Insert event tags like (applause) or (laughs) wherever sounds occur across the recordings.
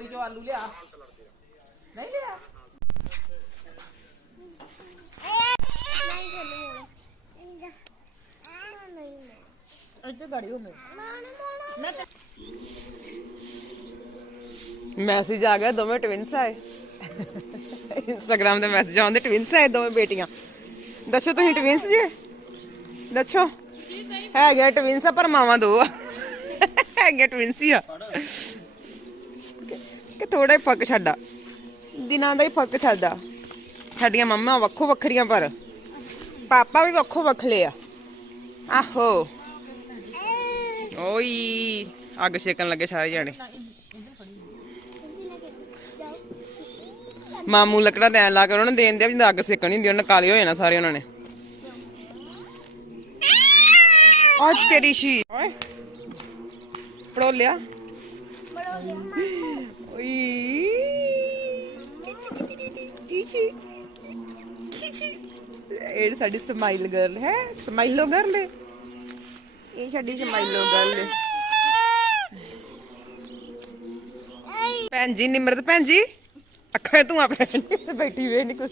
ਬੋਰੀ ਚੋਂ ਆਲੂ ਲਿਆ। ਨਹੀਂ ਲਿਆ? ਇੱਥੇ ਗਾੜੀ ਹੋ ਮੈਂ। ਮੈਸੇਜ ਆ ਗਿਆ, ਦੋਵੇਂ ਟਵਿੰਸ ਆਏ। ਇੰਸਟਾਗ੍ਰam ਤੇ ਮੈਸੇਜ ਆਉਂਦੇ ਟਵਿੰਸ ਆਏ ਦੋਵੇਂ ਬੇਟੀਆਂ। ਦੱਸੋ ਤੁਸੀਂ ਟਵਿੰਸ ਜੇ? ਦੱਸੋ। ਹੈਗੇ ਟਵਿੰਸ ਆ, ਪਰ ਮਾਵਾਂ ਦੋ ਆ। ਹੈਗੇ ਟਵਿੰਸ ਹੀ ਆ। ਕਿ ਥੋੜਾ ਹੀ ਫ਼ਰਕ ਛੱਡਾ ਦਿਨਾਂ ਦਾ ਹੀ ਫ਼ਰਕ ਛੱਡਦਾ ਸਾਡੀਆਂ ਮੰਮਾ ਵੱਖੋ ਵੱਖਰੀਆਂ ਪਰ। ਪਾਪਾ ਵੀ ਵੱਖੋ ਵੱਖਰੇ ਆ। ਆਹੋ। ਓਈ, ਅੱਗ ਛੇਕਣ ਲੱਗੇ ਸਾਰੇ ਜਾਣੇ। ਮਾਮੂ ਲੱਕੜਾਂ ਦੇਣ ਲਾ ਕੇ ਉਹਨਾਂ ਨੂੰ ਦੇਣ ਦੇ ਜਿੰਦਾ ਅੱਗ ਸੇਕਣੀ ਹੁੰਦੀ ਉਹਨਾਂ ਕਾਲੇ ਹੋ ਜਾਣਾ ਸਾਰੇ ਉਹਨਾਂ ਨੇ। ਆ ਤੇਰੀ ਸ਼ੀ ਓਏ। ਪੜੋ ਲਿਆ। ਓਈ ਕੀਚੀ ਕੀਚੀ ਇਹ ਸਾਡੀ ਸਮਾਈਲ ਗਰਲ ਹੈ ਸਮਾਈਲੋ ਗਰਲ ਹੈ। ਇਹ ਸਾਡੀ ਸਮਾਈਲੋ ਗਰਲ ਹੈ। ਭੈਣ ਜੀ ਨਿਮਰਤ ਭੈਣ ਜੀ। ਅੱਖਾਂ ਤੂੰ ਆਪੇ ਬੈਠੀ ਵੇ ਨਹੀਂ ਕੁਛ।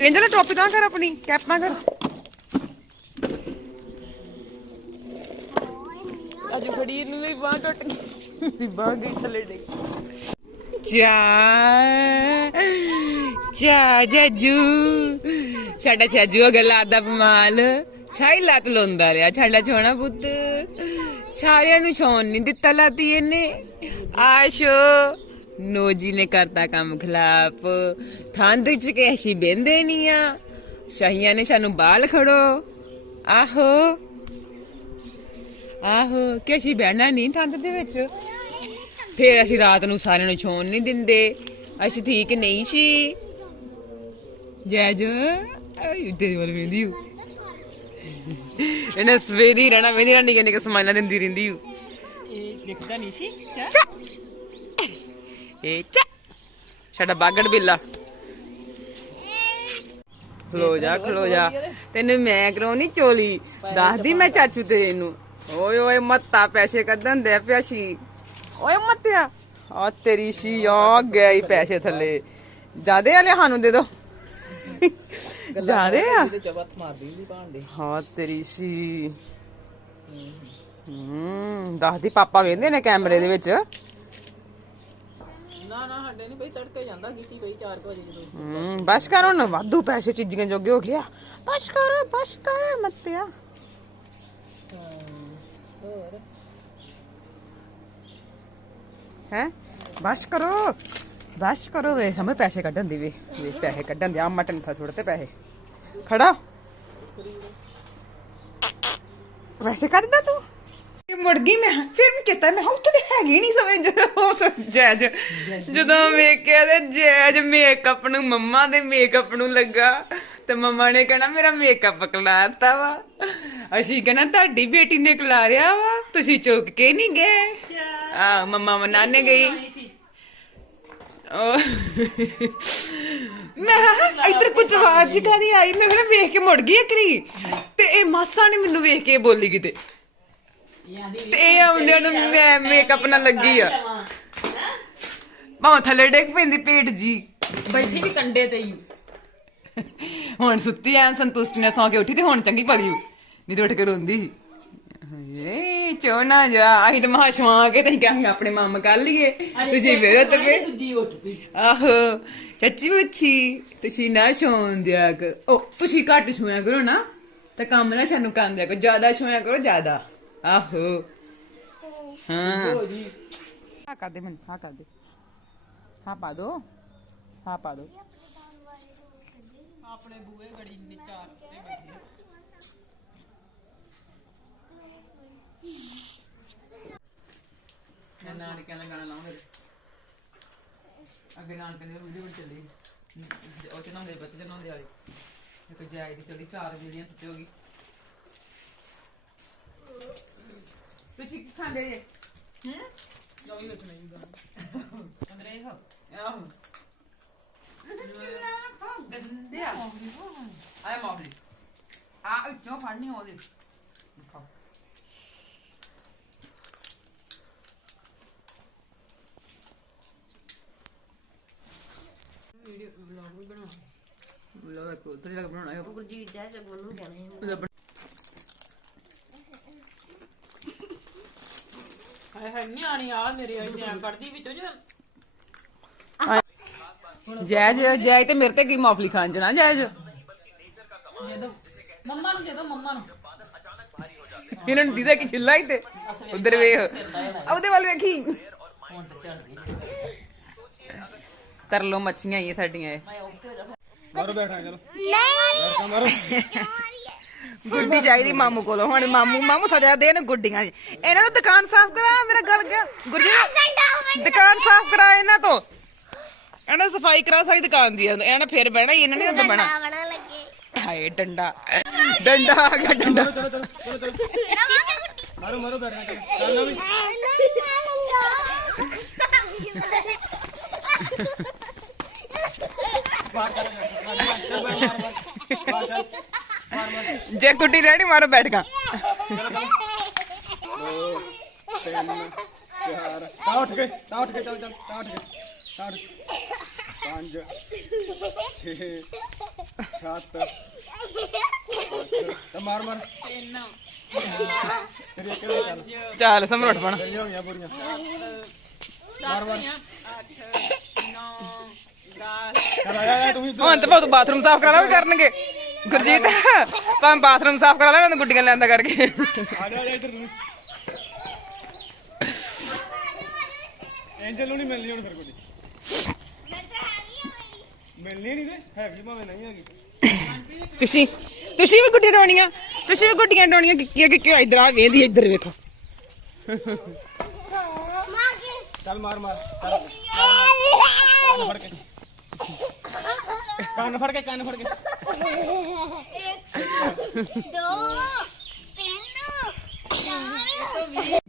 ਰੇਂਜਰ ਟੋਪੀ ਤਾਂ ਕਰ ਆਪਣੀ ਕੈਪ ਨਾ ਕਰ। ਅਜੂ ਨੂੰ ਵੀ ਬਾਹ ਟੁੱਟ ਗਈ। ਬਾਹ ਗਈ ਥੱਲੇ ਡੇ ਚਾ ਚਾ ਜੱਜੂ। ਸਾਡਾ ਛੱਜੂ ਗੱਲਾਂ ਦਾ ਮਾਲ ਛਾਈ ਲੱਤ ਲੋਂਦਾ ਰਿਆ ਛਾੜਾ ਛੋਣਾ ਪੁੱਤ। ਸਾਰਿਆਂ ਨੂੰ ਛੋਣ ਨਹੀਂ ਦਿੱਤਾ ਲਾਤੀ ਇਹਨੇ। ਆਸ਼ੋ ਨੋ ਜੀ ਨੇ ਕਰਤਾ ਕੰਮ ਖਿਲਾਫ। ਠੰਡ ਚ ਕੇ ਅਸੀਂ ਬਹਿੰਦੇ ਨਹੀਂ ਆ। ਸ਼ਾਹੀਆਂ ਨੇ ਸਾਨੂੰ ਬਾਲ ਖੜੋ। ਆਹੋ। ਆਹੋ ਕਿ ਅਸੀਂ ਬਹਿਣਾ ਨਹੀਂ ਠੰਡ ਦੇ ਵਿੱਚ। ਫੇਰ ਅਸੀਂ ਰਾਤ ਨੂੰ ਸਾਰਿਆਂ ਨੂੰ ਛੋਣ ਨਹੀਂ ਦਿੰਦੇ। ਅਸੀਂ ਠੀਕ ਨਹੀਂ ਸੀ। ਜੈ ਜੋ ਆਈ ਤੇਰੀ ਵੱਲ ਵੇਂਦੀ ਹੂੰ। ਇਹਨੇ ਸਵੇਦੀ ਰਹਿਣਾ ਵੇਂਦੀ ਰਹਿਣੀ ਕਿ ਨਿਕ ਸਮਾਈਲਾਂ ਦਿੰਦੀ ਰਹਿੰਦੀ ਹੂੰ। ਇਹ ਦਿਖਦਾ ਨਹੀਂ ਸੀ। ਚਾ ਇਹ ਚਾ ਸਾਡਾ ਬਾਗੜ ਬਿੱਲਾ। ਖਲੋ ਜਾ ਖਲੋ ਜਾ। ਤੈਨੂੰ ਮੈਂ ਕਰਾਉਣੀ ਚੋਲੀ। ਦੱਸਦੀ ਮੈਂ ਚਾਚੂ ਤੇਰੇ ਨੂੰ। ਓਏ ਓਏ ਮੱਤਾ ਪੈਸੇ ਕੱਢਣ ਦੇ ਪਿਆਸੀ ਓਏ ਮੱਤਿਆ ਆ ਤੇਰੀ ਸ਼ੀ ਆ ਗਈ ਪੈਸੇ ਥੱਲੇ। ਜਾਦੇ ਵਾਲੇ ਸਾਨੂੰ ਦੇ ਦੋ। ਜਾਦੇ ਆ? ਮਾਰਦੀ ਭਾਂਡੇ ਹਾਂ ਤੇਰੀ ਸ਼ੀ। ਹੂੰ ਦੱਸਦੀ ਪਾਪਾ ਵੇਂਦੇ ਨੇ ਕੈਮਰੇ ਦੇ ਵਿੱਚ। ਨਾ ਨਾ ਸਾਡੇ ਨਹੀਂ ਬਈ ਤੜਕੇ ਜਾਂਦਾ ਗਿੱਟੀ ਬਈ 4 ਵਜੇ ਜਦੋਂ। ਹੂੰ ਬਸ ਕਰ ਹੁਣ ਵਾਧੂ ਪੈਸੇ ਚੀਜ਼ਾਂ ਜੋਗੇ ਹੋ ਗਿਆ ਬਸ ਕਰ ਬਸ ਕਰ ਮੱਤਿਆ ਹੋਰ ਹੈ? ਬਸ ਕਰੋ। ਬਸ ਕਰੋ ਵੇ। ਸਮਝ ਪੈਸੇ ਕੱਢਣ ਦੀ ਵੇ। ਵੇ, ਪੈਸੇ ਕੱਢਣ ਦੇ ਆ ਮਟਨ ਥਾ ਥੋੜੇ ਪੈਸੇ। ਖੜਾ। ਵੈਸੇ ਕੱਢਦਾ ਤੂੰ? ਮੁੜ ਗਈ ਮੈਂ। ਫਿਰ ਮੈਂ ਕਿਤਾ। ਮੈਂ ਉੱਥੇ ਤੇ ਹੈਗੀ ਨਹੀਂ ਸਮਝ। ਜੈਜ। ਜਦੋਂ ਵੇਖਿਆ ਤੇ ਜੈਜ ਮੇਕਅਪ ਨੂੰ, ਮੰਮਾ ਦੇ ਮੇਕਅਪ ਨੂੰ ਲੱਗਾ। ਤੇ ਮੰਮਾ ਨੇ ਕਹਿਣਾ, ਮੇਰਾ ਮੇਕਅਪ ਕਲਾਤਾ ਵਾ। ਅਸੀਂ ਕਹਿਣਾ, ਤੁਹਾਡੀ ਬੇਟੀ ਨੇ ਕਲਾਰਿਆ ਵਾ। ਤੁਸੀਂ ਚੁੱਕ ਕੇ ਨਹੀਂ ਗਏ? ਆ ਮੰਮਾ ਮਨਾਨੇ ਗਈ। ਉਹ ਮੈਂ ਕਿਹਾ, ਇੱਧਰ ਕੁਝ ਆਵਾਜ਼ ਕਾਦੀ ਆਈ? ਮੈਂ ਫਿਰ ਵੇਖ ਕੇ ਮੁੜ ਗਈ ਇਕਰੀ। ਤੇ ਇਹ ਮਾਸਾ ਨੇ ਮੈਨੂੰ ਵੇਖ ਕੇ ਬੋਲੀ ਕਿਤੇ ਤੇ। ਇਹ ਆਉਂਦਿਆਂ ਨੂੰ ਮੈਂ ਮੇਕਅਪ ਨਾਲ ਲੱਗੀ ਆ। ਮਾਂ ਥੱਲੇ ਡੇਕ ਪੈਂਦੀ ਪੇਟ ਜੀ। ਬੈਠੀ ਵੀ ਕੰਡੇ ਤੇ ਹੀ। ਹੁਣ ਸੁੱਤੀ ਐ ਸੰਤੁਸ਼ਟੀ ਨਾਲ ਸੌਂ ਕੇ ਉੱਠੀ ਤੇ ਹੁਣ ਚੰਗੀ ਭਲੀ ਹੋਈ। ਨਹੀਂ ਤੇ ਉੱਠ ਕੇ ਰੋਂਦੀ ਸੀ। ਏ ਚੋਣਾ ਜਾ ਆਹੀ ਤੇ ਮਹਾ ਸ਼ਵਾ ਕੇ ਤੇ ਕਹਾਂਗੇ ਆਪਣੇ ਮਾਮ ਕਰ ਲਈਏ। ਤੁਸੀਂ ਫੇਰ ਤੇ ਫੇਰ ਦੂਜੀ ਉੱਠ ਪਈ। ਆਹੋ ਚਾਚੀ ਬੱਚੀ ਤੁਸੀਂ ਨਾ ਛੋਣ ਦਿਆ ਕਰ ਉਹ ਤੁਸੀਂ ਘੱਟ ਛੋਇਆ ਕਰੋ ਨਾ ਤੇ ਕੰਮ ਨਾ ਸਾਨੂੰ ਕਰਨ ਦਿਆ ਕਰੋ ਜ਼ਿਆਦਾ ਛੋਇਆ ਕਰੋ ਜ਼ਿਆਦਾ। ਆਹੋ। ਹਾਂ। ਹਾਂ ਕਰ ਦੇ ਮੈਨੂੰ ਹਾਂ ਕਰ ਦੇ। ਹਾਂ ਪਾ ਦੋ ਹਾਂ ਪਾ ਦੋ। ਆਪਣੇ ਬੂਏ ਗੜੀ ਨਿਚਾਰ ਤੇ ਬੈਠੇ। ਮੈਂ ਨਾਨਕਿਆਂ ਦਾ ਗਾਣਾ ਲਾਉਂਦੇ ਅੱਗੇ ਨਾਨਕਿਆਂ ਦੀ ਵੀਡੀਓ ਚੱਲੀ। ਉਹ ਤੇ ਨਾਉਂਦੇ ਬੱਚੇ ਨਾਉਂਦੇ ਵਾਲੀ। ਇੱਕ ਜਾਈ ਦੀ ਚੱਲੀ ਚਾਰ ਜਿਹੜੀਆਂ ਸੁੱਤੇ ਹੋ ਗਈ। ਤੁਸੀਂ ਕੀ ਖਾਂਦੇ ਜੇ? ਹੂੰ? ਨਵੀਂ ਉੱਠ ਨਹੀਂ ਗਾਣਾ ਅੰਦਰੇ ਹੋ ਆਹੋ। ਗੰਦਿਆ। ਆਏ ਮੌਲੀ ਆ ਵਿੱਚੋਂ ਫੜਨੀ ਉਹਦੇ ਖਾਓ। ਵੀਡੀਓ ਵਲੌਗ ਵੀ ਬਣਾਉਣਾ ਵਲੌਗ ਕੋ ਤਰੀ ਲਗ ਬਣਾਉਣਾ ਹੈ। ਗੁਰਜੀਤ ਦਾ ਸਗੋਂ ਨੂੰ ਕਹਿਣਾ ਹੈ ਉਹਦਾ ਬਣ- ਹਾਏ ਹਾਏ ਨਿਆਣੀ ਆ ਮੇਰੇ ਆ ਜੈਮ ਕੱਢਦੀ ਵਿੱਚੋਂ ਜੇ। ਜੈਜ ਜੈ ਤੇ ਮੇਰੇ ਤੇ ਕੀ ਮੌਫਲੀ ਖਾਣ ਚਣਾ ਜੈਜ ਦੇ ਦੋ। ਮੰਮਾ ਨੂੰ ਦੇ ਦੋ ਮੰਮਾ ਨੂੰ। ਇਹਨਾਂ ਨੂੰ ਦੀਦਾ ਕਿ ਛਿੱਲਾ ਹੀ ਤੇ। ਉਧਰ ਵੇਖ। ਉਹਦੇ ਵੱਲ ਵੇਖੀ। ਤਰਲੋ ਮੱਛੀਆਂ ਹੀ ਸਾਡੀਆਂ ਇਹ। ਮਾਰੋ ਬੈਠਾ ਚਲੋ। ਨਹੀਂ। ਮਾਰੋ ਗੁੱਡੀ ਚਾਹੀਦੀ ਮਾਮੂ ਕੋਲੋਂ। ਹੁਣ ਮਾਮੂ ਮਾਮੂ ਸਜਾ ਦੇਣ ਗੁੱਡੀਆਂ। ਇਹਨਾਂ ਤੋਂ ਦੁਕਾਨ ਸਾਫ਼ ਕਰਾ ਮੇਰਾ ਗਲ ਗਿਆ। ਗੁਰਜੀ ਦੁਕਾਨ ਸਾਫ਼ ਕਰਾ ਇਹਨਾਂ ਤੋਂ। ਇਹਨਾਂ ਸਫ਼ਾਈ ਕਰਾ ਸਾਰੀ ਦੁਕਾਨ ਦੀ। ਇਹਨਾਂ ਨੇ ਫੇਰ ਬਹਿਣਾ ਹੀ ਇਹਨਾਂ ਨੇ ਉਦੋਂ ਬਹਿਣਾ। ਬਣਾ ਲੱਗੇ ਹਾਏ ਡੰਡਾ। ਡੰਡਾ ਆ ਗਿਆ ਡੰਡਾ। ਚਲੋ ਚਲੋ ਚਲੋ ਚਲੋ। ਮਾਰੋ ਮਾਰੋ ਬੈਠਾ ਚਲੋ। ਚੱਲ ਨਾ ਵੀ। ਜੇ ਗੁੱਡੀ ਰਹਿਣੀ ਮਾਰੋ ਬੈਠ ਗਾ। ਦੋ ਤਿੰਨ ਚਾਰ ਤਾਂ ਉੱਠ ਕੇ ਤਾਂ ਉੱਠ ਕੇ ਚੱਲ ਚੱਲ ਤਾਂ ਉੱਠ ਕੇ ਤਾਂ ਉੱਠ ਕੇ। ਪੰਜ ਛੇ ਸੱਤ। ਅੱਠ ਤਾਂ ਮਾਰ ਮਾਰ। ਤਿੰਨ ਤੇਰੀ ਇੱਕ ਵਾਰੀ ਚੱਲ ਚੱਲ ਸਮਰੋਟ ਬਣ। ਤੇਰੀਆਂ ਹੋਈਆਂ ਪੂਰੀਆਂ ਮਾਰ ਮਾਰ। 8 9 10 ਚੱਲ ਆ ਜਾ ਤੂੰ ਵੀ ਇੱਧਰ। ਹੁਣ ਤਾਂ ਬਹੁਤ ਬਾਥਰੂਮ ਸਾਫ਼ ਕਰਾ ਲਾ ਵੀ ਕਰਨਗੇ। ਗੁਰਜੀਤ ਭਾਵੇਂ ਬਾਥਰੂਮ ਸਾਫ਼ ਕਰਾ ਲੈਣ ਗੁੱਡੀਆਂ ਲੈਂਦਾ ਕਰਕੇ। ਆ ਜਾ ਇੱਧਰ ਤੂੰ ਐਂਜਲ ਨੂੰ ਨਹੀਂ ਮਿਲਣੀ ਹੁਣ ਫਿਰ ਕੋਈ। ਮਿਲਣੀ ਨਹੀਂ ਤੇ ਹੈਗੀ ਭਾਵੇਂ ਨਹੀਂ ਹੈਗੀ। ਤੁਸੀਂ ਤੁਸੀਂ ਵੀ ਗੁੱਡੀ ਡਾਉਣੀਆਂ ਤੁਸੀਂ ਵੀ ਗੁੱਡੀਆਂ ਡਾਉਣੀਆਂ ਕਿ ਕਿ ਕਿ ਇਧਰ ਆ ਵੇਂਦੀ ਇੱਧਰ ਵੇਖੋ। ਚੱਲ ਮਾਰ ਮਾਰ ਫੜ ਕੇ। ਕੰਨ ਫੜ ਕੇ ਕੰਨ ਫੜ ਕੇ।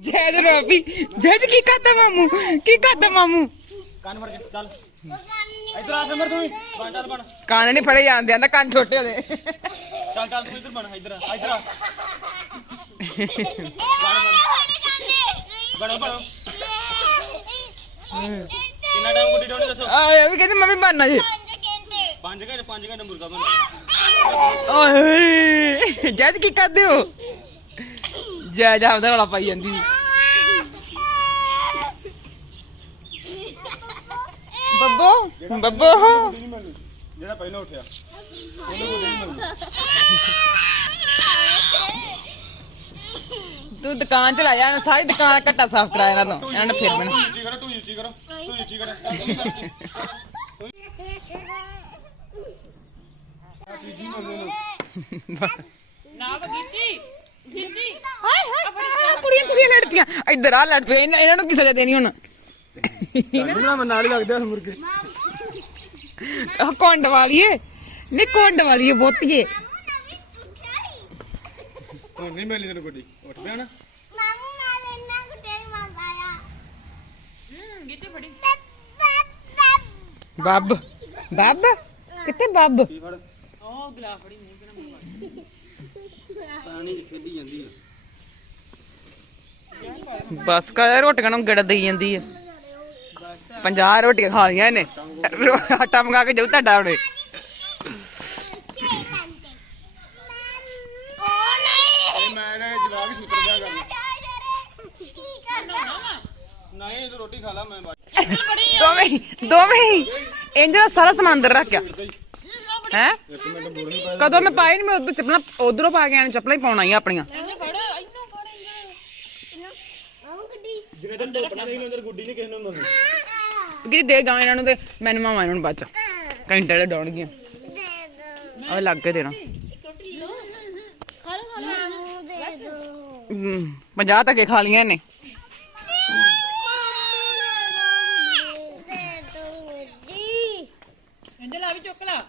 ਜੈਜ ਰੋਬੀ ਜੈਜ ਕੀ ਕਰਦਾ ਮਾਮੂ? ਕੀ ਕਰਦਾ ਮਾਮੂ? ਕੰਨ ਫੜ ਕੇ ਚੱਲ। ਇੱਧਰ ਆ ਸਮਰ ਤੂੰ ਬਣ ਚੱਲ ਬਣ। ਕੰਨ ਨਹੀਂ ਫੜੇ ਜਾਂਦੇ ਆਂਦਾ ਕੰਨ ਛੋਟੇ ਉਹਦੇ ਚੱਲ ਚੱਲ ਤੂੰ ਇੱਧਰ ਬਣ ਇੱਧਰ ਆ ਇੱਧਰ ਆ। ਬਣੋ ਬਣੋ। ਕਿੰਨਾ ਟਾਈਮ ਗੁੱਡੀ ਡਾਉਣੀ ਦੱਸੋ? ਆ ਇਹ ਵੀ ਕਹਿੰਦੀ ਮੰਮੀ ਬਣਨਾ ਜੀ। 5 ਘੰਟੇ 5 ਘੰਟੇ ਮੁਰਗਾ ਬਣਨਾ ਓਏ ਜੈਜ ਕੀ ਕਰਦੇ ਹੋ? ਜੈਜ ਆਪਦਾ ਰੌਲਾ ਪਾਈ ਜਾਂਦੀ ਬੱਬੋ ਬੱਬੋ। ਜਿਹੜਾ ਪਹਿਲਾਂ ਉੱਠਿਆ। ਤੂੰ ਦੁਕਾਨ ਚ ਲੈ ਜਾ ਇਹਨੂੰ ਸਾਰੀ ਦੁਕਾਨ ਘੱਟਾ ਸਾਫ਼ ਕਰਾਇਆ ਇਹਨਾਂ ਤੋਂ ਇਹਨਾਂ ਨੇ ਫਿਰ ਬਣਾ। ਤੂੰ ਉੱਚੀ ਕਰੋ ਤੂੰ ਉੱਚੀ ਕਰੋ ਤੂੰ ਉੱਚੀ ਕਰੋ। (laughs) ਨੂੰ ਹਾਏ ਹਾਏ ਕੁੜੀਆਂ ਕੁੜੀਆਂ ਲੜ ਪਈਆਂ ਇੱਧਰ ਆ ਲੜ ਪਈਆਂ ਇਹਨਾਂ- ਇਹਨਾਂ ਨੂੰ ਕੀ ਸਜ਼ਾ ਦੇਣੀ ਹੁਣ? ਤੁਹਾਨੂੰ ਨਾ ਨਾਲ ਹੀ ਲੱਗਦੇ ਆ ਮੁਰਗੇ। ਆਹ ਕੋਂਡ ਵਾਲੀਏ। ਨੀ ਕੋਂਡ ਵਾਲੀਏ ਬੋਤੀਏ। ਹੁਣ ਨਹੀਂ ਮਿਲਣੀ ਤੈਨੂੰ ਗੁੱਡੀ। ਉੱਠ ਪਿਆ ਨਾ। ਮਾਮੂ ਨਾਲ ਇੰਨਾ ਕੁੱਟੇ ਮੰਗਾਇਆ। ਹੂੰ ਗੀਤੇ ਫੜੀ। ਬੱਬ ਬੱਬ। ਕਿੱਥੇ ਬੱਬ? ਕੀ ਫੜ? ਉਹ ਗਲਾ ਫੜੀ ਮੂੰਹ ਕਿਹੜਾ ਪਾਣੀ ਚ ਖੇਡੀ ਜਾਂਦੀ ਆ। ਬਸ ਕਰ ਰੋਟੀਆਂ ਨੂੰ ਗੜ ਦੇਈ ਜਾਂਦੀ ਹੈ 50 ਰੋਟੀਆਂ ਖਾ ਲਈਆਂ ਇਹਨੇ। ਆਟਾ ਮੰਗਾ ਕੇ ਜਾਊ ਤੁਹਾਡਾ ਉਹਨੇ ਉਹ ਨਹੀਂ ਇਹ ਮੈਂ ਨਾ ਜਵਾਬ ਹੀ ਸੂਤਰ ਦਿਆ ਕਰਨਾ। ਕੀ ਕਰਦਾ ਨਹੀਂ ਤੂੰ ਰੋਟੀ ਖਾ ਲਾ ਮੈਂ ਬਾਅਦ ਦੋਵੇਂ ਦੋਵੇਂ ਇੰਜ ਦਾ ਸਾਰਾ ਸਮਾਨ ਅੰਦਰ ਰੱਖਿਆ ਹੈ? ਕਦੋਂ ਮੈਂ ਪਾਈ ਨਹੀਂ ਮੈਂ ਉਧਰ ਚੱਪਲਾਂ ਉਧਰੋਂ ਪਾ ਕੇ ਆਣ ਚੱਪਲਾਂ ਹੀ ਪਾਉਣਾ ਹੀ ਆਪਣੀਆਂ। ਨਾ ਨਹੀਂ ਅੰਦਰ ਗੁੱਡੀ ਨਹੀਂ ਕਿਸੇ ਨੂੰ ਕਿ ਦੇ ਗਾ ਇਹਨਾਂ ਨੂੰ ਤੇ ਮੈਨੂੰ ਮਾਮਾ ਇਹਨਾਂ ਨੂੰ ਬਾਅਦ ਚ। ਘੰਟੇ ਦੇ ਡਾਉਣਗੀਆਂ। ਦੇ ਦੋ ਆ ਲੱਗ ਕੇ ਦੇਣਾ ਦੇ ਦੋ 50 ਤੱਕੇ ਖਾ ਲੀਆਂ ਇਹਨੇ ਦੇ ਦੋ ਜੀ ਇਹਦੇ ਲਾ ਵੀ ਚੁੱਕ ਲਾ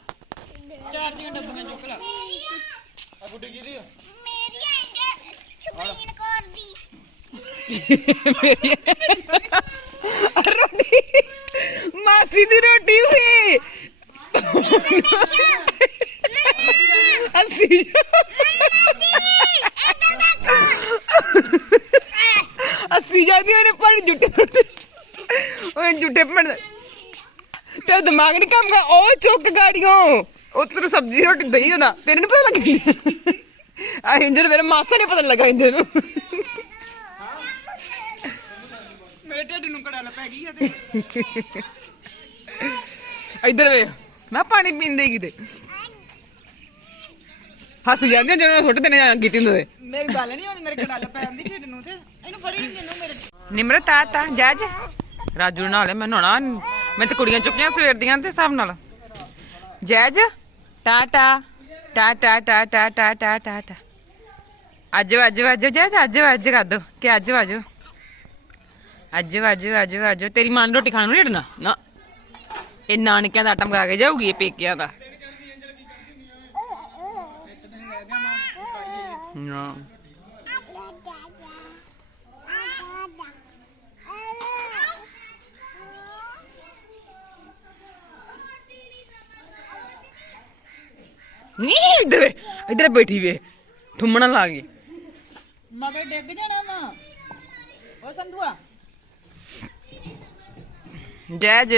ਚਾਰ ਦੀਆਂ ਡੱਬੀਆਂ ਚੁੱਕ ਲਾ ਆ ਗੁੱਡੀ ਕਿਹਦੀ ਆ ਮੇਰੀ ਐਂਗਲ ਸੁਪਰੀਨ ਕੌਰ ਦੀ ਰੋਟੀ ਮਾਸੀ ਦੀ ਰੋਟੀ ਹੋਈ ਮੈਂ ਅਸੀਂ ਅਸੀਂ ਜਾਂਦੀ ਉਹਨੇ ਪਾਣੀ ਜੁੱਟੇ ਸੁੱਟਦੇ ਉਹਨੇ ਜੁੱਟੇ ਪਣ ਤੇ ਦਿਮਾਗ ਨਹੀਂ ਕੰਮ ਕਰ ਉਹ ਚੁੱਕ ਗਾੜੀਆਂ। ਉਹ ਤੇਰੇ ਸਬਜ਼ੀ ਰੋਟੀ ਦਈ ਹੁੰਦਾ ਤੇਰੇ ਨਹੀਂ ਪਤਾ ਲੱਗੀ ਆ ਇੰਜਨ ਮੇਰੇ ਮਾਸਾ ਨਹੀਂ ਪਤਾ ਲੱਗਾ ਇੰਜਨ ਨੂੰ ਗਈ ਆ ਤੇ ਇੱਧਰ ਵੇ ਮੈਂ ਪਾਣੀ ਪੀਂਦੇ ਕਿਤੇ? ਹੱਸ ਜਾਂਦੇ ਜਦੋਂ ਸੁੱਟ ਦੇਣੇ ਆ ਕੀਤੀ ਹੁੰਦੇ ਮੇਰੀ ਗੱਲ ਨਹੀਂ ਹੁੰਦੀ ਮੇਰੇ ਕੜਾਲ ਪੈ ਜਾਂਦੀ ਢਿੱਡ ਨੂੰ ਤੇ। ਇਹਨੂੰ ਫੜੀ ਮੈਨੂੰ ਮੇਰੇ ਨਿਮਰਤ ਆ ਤਾ ਜਾ ਜਾ ਰਾਜੂ ਨਾਲ ਮੈਂ ਨਹਾਉਣਾ। ਮੈਂ ਤੇ ਕੁੜੀਆਂ ਚੁੱਕੀਆਂ ਸਵੇਰ ਦੀਆਂ ਤੇ ਹਿਸਾਬ ਨਾਲ। ਜੈਜ ਟਾਟਾ ਟਾਟਾ ਟਾਟਾ ਟਾਟਾ ਟਾਟਾ ਅੱਜ ਅੱਜ ਅੱਜ ਜੈਜ ਅੱਜ ਅੱਜ ਕਰ ਦੋ। ਕਿ ਅੱਜ ਅੱਜ ਅੱਜ ਅੱਜ ਅੱਜ ਅੱਜ ਤੇਰੀ ਮਾਂ ਨੂੰ ਰੋਟੀ ਖਾਣ ਨੂੰ ਢੜਨਾ ਨਾ। ਇਹ ਨਾਨਕਿਆਂ ਦਾ ਆਟਾ ਮੰਗਾ ਕੇ ਜਾਊਗੀ ਇਹ ਪੇਕਿਆਂ ਦਾ। ਨਾ। ਨਹੀਂ ਇੱਧਰ ਇੱਧਰ ਬੈਠੀ ਵੇ। ਠੁੰਮਣਾ ਲਾ ਗਈ। ਮਗਰ ਡਿੱਗ ਜਾਣਾ ਵਾ। ਉਹ ਸੰਧੂਆ? ਜੈ ਜ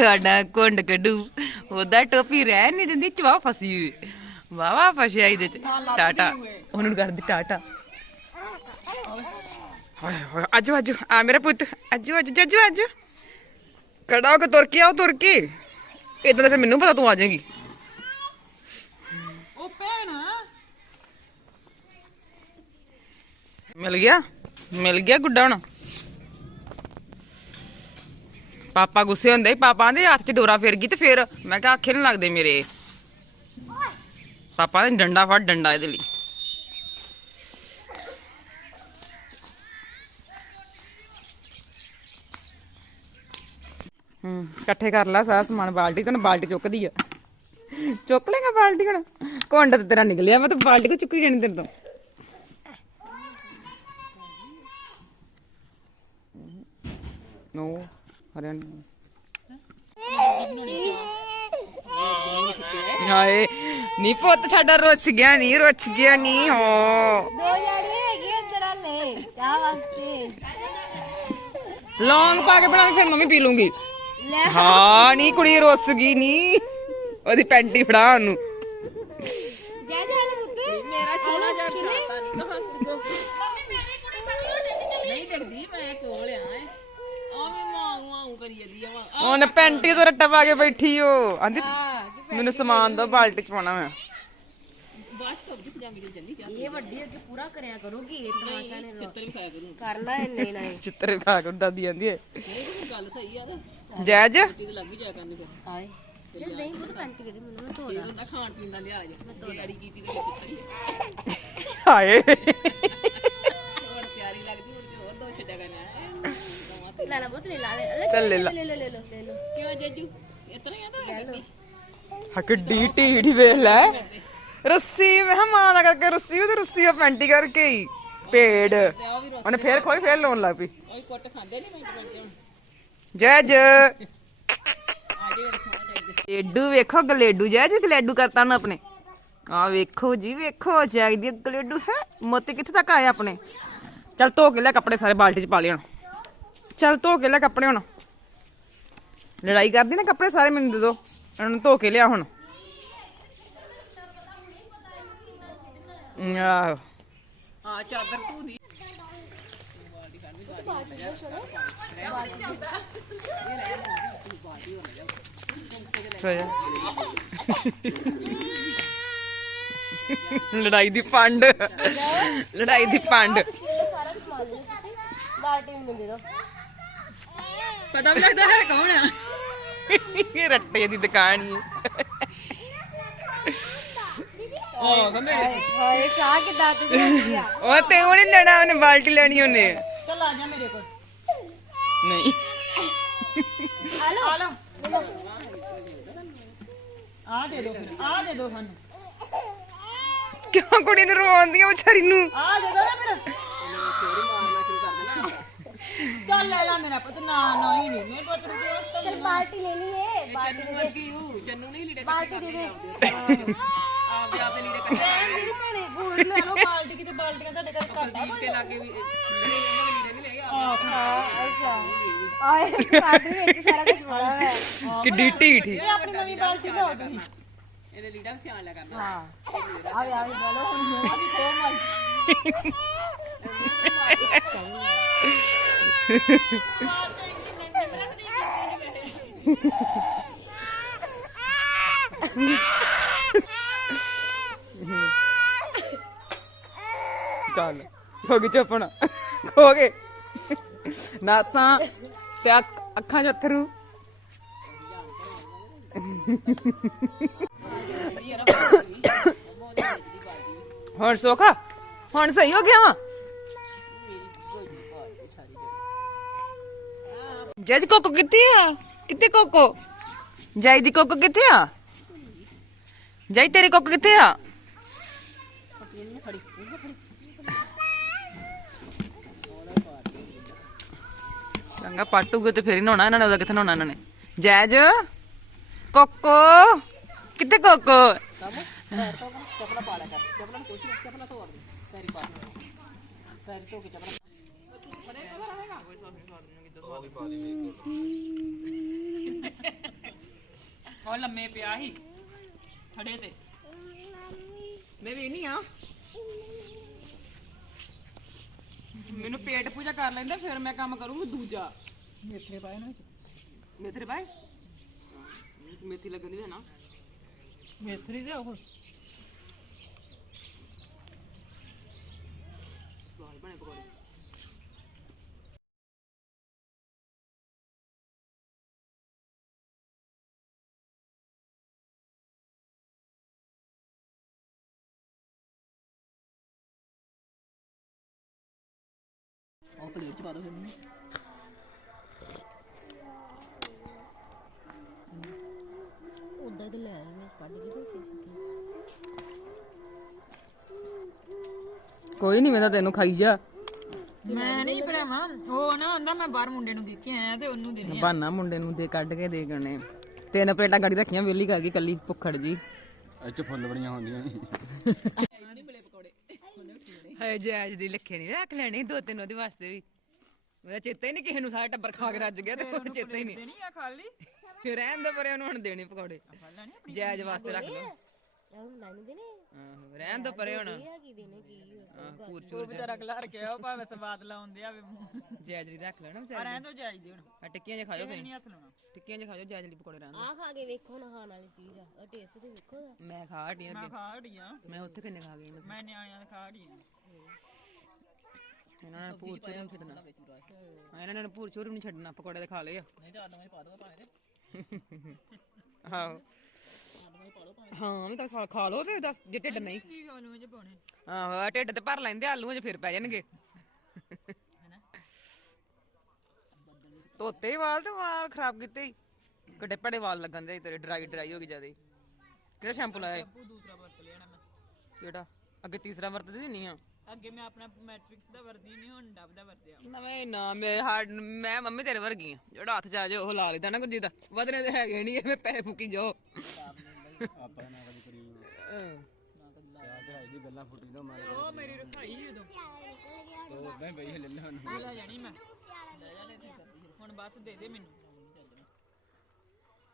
ਸਾਡਾ ਕੁੰਡ ਕੱਢੂ। ਉਹਦਾ ਟੋਪੀ ਰਹਿ ਨਹੀਂ ਦਿੰਦੀ ਚਵਾ ਫਸੀ ਹੋਈ। ਵਾਵਾ ਫਸਿਆ ਇਹਦੇ ਚ। ਟਾਟਾ। ਉਹਨੂੰ ਕਰਦੀ ਟਾਟਾ। ਆਜੋ ਆਜੋ। ਆ ਮੇਰਾ ਪੁੱਤ। ਆਜੋ ਆਜੋ ਜੱਜੋ ਆਜੋ। ਕੜਾ ਹੋ ਕੇ ਤੁਰ ਕੇ ਆਓ ਤੁਰ ਕੇ। ਇਦਾਂ ਤਾਂ ਫਿਰ ਮੈਨੂੰ ਪਤਾ ਤੂੰ ਆ ਜਾਏਗੀ। ਉਹ ਭੈਣ। ਮਿਲ ਗਿਆ? ਮਿਲ ਗਿਆ ਗੁੱਡਾ ਹੁਣ? ਪਾਪਾ ਗੁੱਸੇ ਹੁੰਦੇ ਸੀ, ਪਾਪਾ ਦੇ ਹੱਥ 'ਚ ਡੋਰਾ ਫੇਰ ਗਈ ਤੇ ਫਿਰ ਮੈਂ ਕਿਹਾ ਆਖੇ ਨੀ ਲੱਗਦੇ ਮੇਰੇ। ਪਾਪਾ ਨੇ ਡੰਡਾ ਫੜ ਡੰਡਾ ਇਹਦੇ ਲਈ। ਹੂੰ ਇਕੱਠੇ ਕਰ ਲੈ ਸਾਰਾ ਸਮਾਨ ਬਾਲਟੀ ਤੈਨੂੰ ਬਾਲਟੀ ਚੁੱਕਦੀ ਆ। ਚੁੱਕ ਲੇਗਾ ਬਾਲਟੀ ਹੁਣ? ਕੁੰਡ ਤੇ ਤੇਰਾ ਨਿਕਲਿਆ ਮੈਂ ਤਾਂ ਬਾਲਟੀ ਕੋ ਚੁੱਕੀ ਜਾਣੀ ਤੇਰੇ ਤੋਂ ਨੋ ਹਰਿਆਣ ਹਾਏ ਨੀ ਪੁੱਤ ਸਾਡਾ ਰੁੱਛ ਗਿਆ ਨਹੀਂ ਰੁੱਛ ਗਿਆ ਨਹੀਂ ਹੋ। ਦੋ ਜਾੜੀ ਹੈਗੀ ਅੰਦਰ ਹਲੇ ਚਾਹ ਵਾਸਤੇ। ਲੌਂਗ ਪਾ ਕੇ ਬਣਾ ਫਿਰ ਮੰਮੀ ਪੀ ਲੂੰਗੀ। ਹਾਂ ਨਹੀਂ ਕੁੜੀ ਰੁੱਸ ਗਈ ਨਹੀਂ। ਉਹਦੀ ਪੈਂਟੀ ਫੜਾ ਉਹਨੂੰ ਜਾ ਜਾ ਲੈ ਪੁੱਤ। ਮੇਰਾ ਛੋਣਾ ਜਾ ਨਹੀਂ ਡਿੱਗਦੀ ਮੈਂ ਕੋਲ ਆ ਆਵੇਂ ਮਾਂ ਮਾਂ ਕਰੀ ਜਾਂਦੀ ਆ ਉਹਨੇ ਪੈਂਟੀ ਤੋਂ ਰੱਟਾ ਪਾ ਕੇ ਬੈਠੀ ਓ। ਆਂਦੀ ਮੈਨੂੰ ਸਮਾਨ ਦੋ ਬਾਲਟੀ ਚ ਪਾਉਣਾ ਮੈਂ। ਇਹ ਵੱਡੀ ਅੱਗੇ ਪੂਰਾ ਕਰਿਆ ਕਰੋਗੀ ਇਹ ਤਮਾਸ਼ਾ ਨੇ। ਚਿੱਤਰ ਵੀ ਖਾਇਆ ਕਰੂੰ ਕਰਨਾ ਹੈ ਨਹੀਂ ਨਹੀਂ ਚਿੱਤਰ ਖਾ ਕੇ ਦਾਦੀ ਆਂਦੀ ਏ। ਗੱਲ ਸਹੀ ਆ ਨਾ। ਜੈਜ? ਤੇ ਲੱਗ ਹੀ ਜਾ ਕਰਨ ਫਿਰ। ਹਾਏ ਜੇ ਨਹੀਂ ਪੁੱਤ ਪੈਂਟ ਦੇ ਦੇ ਮੈਨੂੰ ਧੋ ਦਾਂ ਉਹਦਾ ਖਾਣ ਪੀਣ ਦਾ ਲਿਆ ਜੇ। ਮੈਂ ਲੜੀ ਕੀਤੀ ਤੇ ਪੁੱਤਰੀ ਹਾਏ। ਹੋਰ ਪਿਆਰੀ ਲੱਗਦੀ ਹੁਣ ਤੇ ਹੋਰ ਦੋ ਛੱਡਿਆ ਕਰਨਾ। ਲੈ ਲੈ ਪੁੱਤ ਲੈ ਲਾ ਲੈ। ਲੈ ਲਾ ਲੈ। ਲੈ ਕਿਉਂ ਜੱਜੂ? ਇਤਨਾ ਹੀ ਆ ਤਾਂ ਲਓ ਹੱਕੜੀ ਢੀੜੀ ਵੇਖ ਲੈ। ਰੱਸੀ ਮੈਂ ਕਿਹਾ ਮਾਂ ਦਾ ਕਰਕੇ ਰੱਸੀ ਉਹ ਤੇ ਰੱਸੀ ਉਹ ਪੈਂਟੀ ਕਰਕੇ ਹੀ ਪੇੜ। ਉਹਨੇ ਫੇਰ ਖੋਲ ਫੇਰ ਲਾਉਣ ਲੱਗ ਪਈ। ਉਹ ਕੁੱਟ ਖਾਂਦੇ ਨਹੀਂ ਮਿੰਟ ਮਿੰਟ ਹੁਣ। ਜੈਜ ਗਲੇਡੂ ਵੇਖੋ ਗਲੇਡੂ ਜੈਜ ਗਲੇਡੂ ਕਰਤਾ ਨਾ ਆਪਣੇ। ਆ ਵੇਖੋ ਜੀ ਵੇਖੋ ਜੈਗ ਦੀ ਗਲੇਡੂ ਹੈ ਮੋਤੀ ਕਿੱਥੇ ਤੱਕ ਆਏ ਆਪਣੇ? ਚੱਲ ਧੋ ਕੇ ਲੈ ਕੱਪੜੇ ਸਾਰੇ ਬਾਲਟੀ ਚ ਪਾ ਲਿਆ ਚੱਲ ਧੋ ਕੇ ਲੈ ਕੱਪੜੇ ਹੁਣ। ਲੜਾਈ ਕਰਦੀ ਨਾ ਕੱਪੜੇ ਸਾਰੇ ਮੈਨੂੰ ਦੇ ਦੋ। ਇਹਨਾਂ ਨੂੰ ਧੋ ਕੇ ਲਿਆ ਹੁਣ। ਆਹ। ਹਾਂ ਚਾਦਰ ਧੂਦੀ ਲੜਾਈ ਦੀ ਪੰਡ। ਲੜਾਈ ਦੀ ਪੰਡ। ਪਤਾ ਵੀ ਲੱਗਦਾ ਹੈ ਕੌਣ ਆ। ਰੱਟੇ ਦੀ ਦੁਕਾਨ ਹੀ। ਹਾਂ ਹਾਏ ਚਾਹ ਕਿਦਾਂ ਆ ਉਹ ਤੇ ਉਹਨੇ ਲੈਣਾ ਉਹਨੇ ਬਾਲਟੀ ਲੈਣੀ ਉਹਨੇ। ਚੱਲ ਆ ਜਾ ਮੇਰੇ ਕੋਲ। ਨਹੀਂ। ਆ ਆ ਦੇ ਦੋ ਆ ਦੇ ਦੋ ਸਾਨੂੰ। ਕਿਉਂ ਕੁੜੀ ਨੂੰ ਰਵਾਉਂਦੀਆਂ ਵਿਚਾਰੀ ਨੂੰ? ਆ ਦੇ ਦੋ ਨਾ ਫਿਰ। ਚੱਲ ਲੈ ਲਾ ਮੇਰਾ ਪੁੱਤ ਨਾ ਨਾ ਹੀ ਨਹੀਂ ਮੇਰੇ ਪੁੱਤ ਨੂੰ ਕਿਉਂ ਚਲ ਬਾਲਟੀ ਲੈ ਲਈਏ ਬਾਲਟੀ ਵਰਗੀ ਹੂੰ ਜੰਨੂ ਨਹੀਂ ਲੀੜੇ ਬਾਲਟੀ ਦੇ ਦੇ। ਆਪਦੇ ਆਪਦੇ ਲੀੜੇ ਕੱਢੇ ਮੇਰੀ ਭੈਣੇ ਹੋਰ ਲੈ ਲਓ ਬਾਲਟੀ ਕਿਤੇ ਬਾਲਟੀਆਂ ਤੁਹਾਡੇ ਘਰ ਘਾਟਾ ਤੇ ਲਾਗੇ ਵੀ ਲੀੜੇ ਉਹਨਾਂ ਦੇ ਲੀੜੇ ਨਹੀਂ ਲੈ ਗਿਆ ਆਏ ਸਾਡੇ ਵਿੱਚ ਸਾਰਾ ਕੁਝ ਬੜਾ ਹੈ। (laughs) ਕਿੱਡੀ ਢੀਠ ਇਹ ਆਪਣੀ ਨਵੀਂ ਬਾਲਟੀ ਲਿਆਓ ਤੁਸੀਂ ਇਹਦੇ ਲੀੜਾ ਵੀ ਸਿਆਣ ਲਿਆ ਕਰਨਾ। ਹਾਂ। ਆਵੇ ਆਵੇ ਬੋਲੋ ਹੁਣ ਮੇਰਾ। ਵੀ ਖੋ ਮਾਈ (laughs) ਚੱਲ ਹੋ ਗਈ ਚੁੱਪਣਾ ਹੋ ਗਏ। ਨਾਸਾਂ ਤੇ ਅੱਖ- ਅੱਖਾਂ 'ਚ ਅਥਰੂ। ਹੁਣ ਸੋਖਾ? ਹੁਣ ਸਹੀ ਹੋ ਗਿਆ ਵਾ? ਦੀ ਕੋਕੋ ਕਿੱਥੇ ਆ? ਕਿੱਥੇ ਕੋਕੋ? ਜਾਈ ਦੀ ਕੋਕੋ ਕਿੱਥੇ ਆ? ਜਾਈ ਤੇਰੀ ਕੋਕੋ ਕਿੱਥੇ ਆ? ਚੰਗਾ ਪਾਟੂਗੇ ਤੇ ਫੇਰ ਹੀ ਨਹਾਉਣਾ, ਇਹਨਾਂ ਨੇ ਉਹਦਾ ਕਿੱਥੇ ਨਹਾਉਣਾ, ਇਹਨਾਂ ਨੇ? ਜੈਜ? ਕੋਕੋ? ਕਿੱਥੇ ਕੋਕੋ? ਉਹ ਲੰਮੇ ਪਿਆ ਸੀ, ਖੜੇ ਤੇ। ਮੈਂ ਵੀ ਨਹੀਂ ਆ। ਮੈਨੂੰ ਪੇਟ ਪੂਜਾ ਕਰ ਲੈਂਦਾ ਫਿਰ ਮੈਂ ਕੰਮ ਕਰੂੰਗੀ ਦੂਜਾ। ਮੇਥਰੇ ਪਾਏ ਨਾ ਮੇਥਰੇ ਬਾਈ ਮੇਥੀ ਲੱਗਣੀ ਹੈ ਨਾ। ਮੇਥਰੀ ਦੇ ਉਹ। ਸਵਾਲ ਬਣੇ ਪਕੌੜੇ। ਉਹ ਪਲੇਟ ਚ ਪਾ ਦੋ ਫਿਰ ਇਹਨੂੰ। ਉਦਾਂ ਤੇ ਲੈ ਆਏ ਕੱਢ ਕੇ ਤੇ ਫਿਰ ਕੋਈ ਨਹੀਂ ਮੈਂ ਤਾਂ ਤੈਨੂੰ ਖਾਈ ਜਾ। ਮੈਂ ਨਹੀਂ ਭਰਾਵਾ ਉਹ ਨਾ ਆਂਦਾ ਮੈਂ ਬਾਹਰ ਮੁੰਡੇ ਨੂੰ ਦੇ ਕੇ ਆਇਆ ਤੇ ਉਹਨੂੰ ਦੇਣੀ ਬਹਾਨਾ ਮੁੰਡੇ ਨੂੰ ਦੇ ਕੱਢ ਕੇ ਦੇ ਗਣੇ। ਤਿੰਨ ਪਲੇਟਾਂ ਗਾੜੀ ਰੱਖੀਆਂ ਵੇਲੀ ਕਰ ਗਈ ਕੱਲੀ ਭੁੱਖੜ ਜੀ। ਇੱਥੇ ਫੁੱਲ ਬੜੀਆਂ ਹੁੰਦੀਆਂ ਨੇ ਹਾਏ ਜੈਜ ਦੀ ਲਿਖੇ ਨਹੀਂ ਰੱਖ ਲੈਣੀ ਦੋ ਤਿੰਨ ਉਹਦੇ ਵਾਸਤੇ ਵੀ। ਉਹਦਾ ਚੇਤਾ ਹੀ ਨਹੀਂ ਕਿਸੇ ਨੂੰ ਸਾਰਾ ਟੱਬਰ ਖਾ ਕੇ ਰੱਜ ਗਿਆ ਤੇ ਉਹ ਚੇਤਾ ਹੀ ਨਹੀਂ ਆ ਖਾਲੀ ਰਹਿਣ ਦੇ ਪਰੇ ਉਹਨੂੰ ਹੁਣ ਦੇਣੇ ਪਕੌੜੇ। ਜੈਜ ਵਾਸਤੇ ਰੱਖ ਲਓ ਉਹ ਲਾਈਨ ਦੇ ਨੇ ਆਹੋ ਰਹਿਣ ਦੋ ਪਰੇ ਹੁਣ। ਇਹ ਦੇਣੇ। ਪੂਰ ਉਹ ਚੂਰ ਵਿਚਾਰਾ ਖਲਾਰ ਕੇ ਉਹ ਭਾਵੇਂ ਸਵਾਦ ਲਾਉਂਦੇ ਆਵੇ ਮੂੰਹ। ਜੈਜ ਦੀ ਰੱਖ ਲੈਣਾ ਪਰ ਵਿਚਾਰੀ ਐਂ ਤੋਂ ਜਾਈਦੇ ਹੁਣ। ਆ ਟਿੱਕੀਆਂ ਜੇ ਖਾਜੋ ਨਹੀਂ ਤੁਸੀਂ ਹੱਥ ਲਾਉਣਾ। ਟਿੱਕੀਆਂ ਜੇ ਖਾਜੋ ਜੈਜ ਲਈ ਪਕੌੜੇ ਰਹਿਣ ਦਿਓ। ਆ ਖਾ ਕੇ ਵੇਖੋ ਨਾ ਖਾਣ ਵਾਲੀ ਚੀਜ਼ ਆ। ਉਹ ਟੇਸਟ ਤੇ ਵੇਖੋ ਦਾ ਮੈਂ ਖਾ ਹਟੀਆਂ ਮੈਂ ਅੱਗੇ ਖਾ ਹੜੀਆਂ ਮੈਂ ਉੱਥੇ ਕਿੰਨੇ ਖਾ ਗਈ ਮੈਂ। ਨਿਆਣਿਆਂ ਦੇ ਖਾ ਹੜੀਆਂ ਇਹਨਾਂ ਨੇ ਪੂਰ ਚੂਰ ਨਹੀਂ ਛੱਡਣਾ। ਹਾਂ, ਇਹਨਾਂ ਨੇ ਪੂਰ ਚੂਰ ਨਹੀਂ ਛੱਡਣਾ ਪਕੌੜੇ ਤੇ ਖਾ ਲਏ ਆ। ਨਹੀਂ ਤਾਂ ਆਲੂਆਂ 'ਚ ਪਾ ਦੋ ਭਾਵੇਂ ਤੇ ਆਹੋ। ਹਾਂ ਮੈਂ ਤਾਂ ਖਾ- ਖਾ ਲੋ ਤੇ ਦੱਸ ਜੇ ਢਿੱਡ ਨਹੀਂ। ਕੀ ਆਲੂਆਂ ਚ ਪਾਉਣੇ। ਆਹੋ ਆਹ ਢਿੱਡ ਤੇ ਭਰ ਲੈਂਦੇ ਆਲੂਆਂ 'ਚ ਫਿਰ ਪੈ ਜਾਣਗੇ। ਧੋਤੇ ਹੀ ਵਾਲ ਤੇ ਵਾਲ ਖਰਾਬ ਕੀਤੇ ਹੀ। ਕੱਡੇ ਪੜੇ ਵਾਲ ਲੱਗਣ ਦੇ ਤੇਰੇ ਡਰਾਈ ਡਰਾਈ ਹੋ ਗਈ ਜਿਆਦੇ। ਕਿਹੜਾ ਸ਼ੈਂਪੂ ਲਾਇਆ ਉਹ ਦੂਸਰਾ ਵਰਤ ਲੈਣਾ ਮੈਂ। ਕਿਹੜਾ? ਅੱਗੇ ਤੀਸਰਾ ਵਰਤਦੀ ਨਹੀਂ ਆ? ਅੱਗੇ ਮੈਂ ਆਪਣਾ ਮੈਟ੍ਰਿਕਸ ਦਾ ਵਰਦੀ ਨਹੀਂ ਹੁਣ ਡੱਬ ਦਾ ਵਰਤਿਆ। ਨਵੇਂ ਨਾ ਮੈਂ ਹਾਰਡ ਮੈਂ ਮੰਮੀ ਤੇਰੇ ਵਰਗੀ ਆ। ਜਿਹੜਾ ਹੱਥ ਚ ਆ ਜਾ ਉਹ ਲਾ ਲੈਦਾ ਨਾ ਗੁਰਜੀ ਦਾ। ਵਧਨੇ ਤੇ ਹੈਗੇ ਨਹੀਂ ਐਵੇਂ ਪੈਸੇ ਫੁੱਕੀ ਜਾਓ। ਆਪਾਂ ਨਾ ਕਦੀ ਕਰੀ ਚਾਹ ਚੜਾਈ ਦੀ ਗੱਲਾਂ ਫੁੱਟੀ ਨਾ ਮਾਰੇ ਉਹ ਮੇਰੀ ਰਖਾਈ ਉਦਾਂ। ਹੀ ਬਈ ਲੈ ਲਾ ਨੂੰ ਲੈ ਜਾਣੀ ਮੈਂ। ਹੁਣ ਬਸ ਦੇ ਦੇ ਮੈਨੂੰ।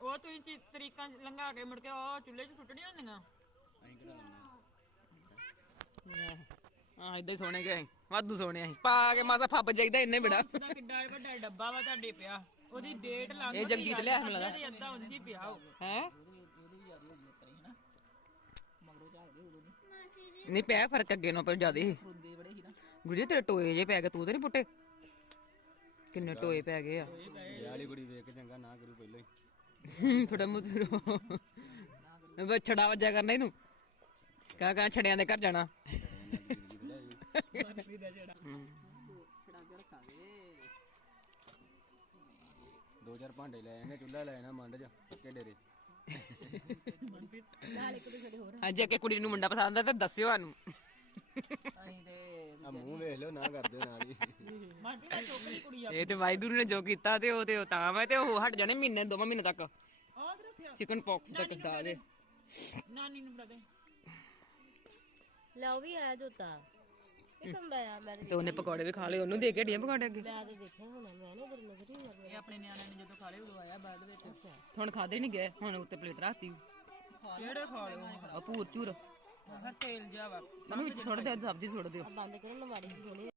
ਉਹ ਤੁਸੀਂ ਚੀ- ਤਰੀਕਾਂ ਲੰਘਾ ਕੇ ਮੁੜ ਕੇ ਉਹ ਚੁੱਲ੍ਹੇ 'ਚ ਸੁੱਟਣੀਆਂ ਹੁੰਦੀਆਂ? ਐਂ ਕਿਹੜਾ ਲਾਉਣਾ? ਹਾਂ ਇਦਾਂ ਹੀ ਸੋਣੇ ਗਏ। ਵਾਧੂ ਸੋਣੇ ਅਸੀਂ। ਪਾ ਕੇ ਮਾਸਾ ਫੱਬ ਜਾਈਦਾ ਇੰਨੇ ਬੜਾ। ਕਿੱਡਾ ਵੱਡਾ ਡੱਬਾ ਵਾ ਤੁਹਾਡੇ ਪਿਆ। ਉਹਦੀ ਡੇਟ ਲੰਘ ਇਹ ਜਗਜੀਤ ਲਿਆ ਮੈਨੂੰ ਲੱਗਦਾ। ਅੱਧਾ ਉਂਝ ਹੀ ਪਿਆ ਉਹ। ਹੈ? ਨਹੀਂ ਪਿਆ ਫ਼ਰਕ ਅੱਗੇ ਨਾਲੋਂ ਪਰ ਜ਼ਿਆਦਾ ਹੀ ਗੁਰਜੀ ਤੇਰੇ ਟੋਏ ਜੇ ਪੈ ਗਏ ਤੂੰ ਤੇ ਨਹੀਂ ਪੁੱਟੇ? ਕਿੰਨੇ ਟੋਏ ਪੈ ਗਏ ਆ। ਵਾਲੀ ਕੁੜੀ ਵੇਖ ਕੇ ਚੰਗਾ ਨਾ ਕਰੂ ਪਹਿਲਾਂ ਹੀ। ਥੋੜਾ ਮੁੱਤ ਛੜਾ ਵੱਜਿਆ ਕਰਨਾ ਇਹਨੂੰ। ਕਾ ਕਾ ਛੜਿਆਂ ਦੇ ਘਰ ਜਾਣਾ। ਦੋ ਚਾਰ ਭਾਂਡੇ ਲੈ ਆਏਗੇ ਚੁੱਲ੍ਹਾ ਲੈ ਆਣਾ ਮੰਡ ਚ ਪੱਕੇ ਡੇਰੇ। ਜੇ ਕਿ ਕੁੜੀ ਨੂੰ ਮੁੰਡਾ ਪਸੰਦ ਆ ਤਾਂ ਦੱਸਿਓ ਸਾਨੂੰ। ਆ ਮੂੰਹ ਵੇਖ ਲਓ ਨਾ ਕਰ ਦਿਓ ਨਾਲ ਇਹ ਤੇ ਵਾਹਿਗੁਰੂ ਨੇ ਜੋ ਕੀਤਾ ਤੇ ਉਹ ਤੇ ਉਹ ਤਾਂ ਵਾ ਤੇ ਉਹ ਹਟ ਜਾਣੇ ਮਹੀਨੇ ਦੋਵਾਂ ਮਹੀਨੇ ਤੱਕ। ਚਿਕਨ ਪੌਕਸ ਤੱਕ ਦਾ ਦੇ। ਨਾਨੀ ਨੂੰ ਬੜਾ ਲਓ ਵੀ ਆਇਆ ਜੋਤਾ। ਤੇ ਉਹਨੇ ਪਕੌੜੇ ਵੀ ਖਾ ਲਏ ਉਹਨੂੰ ਦੇ ਕੇ ਢੀਆਂ ਪਕੌੜੇ ਅੱਗੇ। ਮੈਂ ਤੇ ਦੇਖੇ ਹੁਣ ਮੈਂ ਨਾ ਗੁਰੂ ਨਗਰੀ ਮਰ ਇਹ ਆਪਣੇ ਨਿਆਣਿਆਂ ਨੇ ਜਦੋਂ ਖਾਲੇ ਉਦੋਂ ਆਇਆ ਬਾਅਦ ਵਿੱਚ। ਹੁਣ ਖਾਦੇ ਨਹੀਂ ਗਏ ਹੁਣ ਉੱਤੇ ਪਲੇਟ ਰੱਖਤੀ। ਕਿਹੜੇ ਖਾ ਲਓ ਆ ਭੂਰ ਚੂਰ। ਤੇਲ ਜਾ ਵਾ। ਸਾਨੂੰ ਵਿੱਚ ਸੁੱਟ ਦਿਓ ਸਬਜ਼ੀ ਸੁੱਟ ਦਿਓ। ਬੰਦ